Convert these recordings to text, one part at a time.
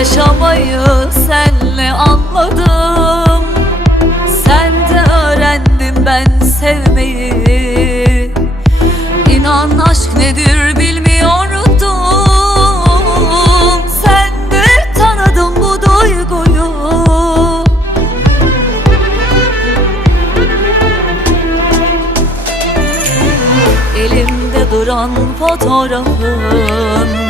Yaşamayı senle anladım. Sen de öğrendim ben sevmeyi. İnan aşk nedir bilmiyordum. Sen de tanıdım bu duyguyu. Elimde duran fotoğrafın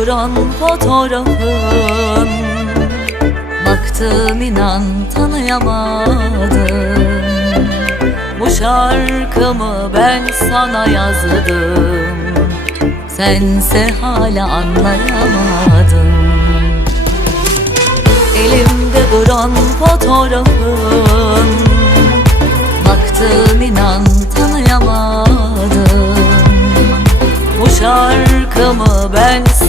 duran fotoğrafın. Baktım inan tanıyamadım. Bu şarkımı ben sana yazdım. Sense hala anlayamadım. Elimde duran fotoğrafın. Baktım inan tanıyamadım. Bu şarkımı ben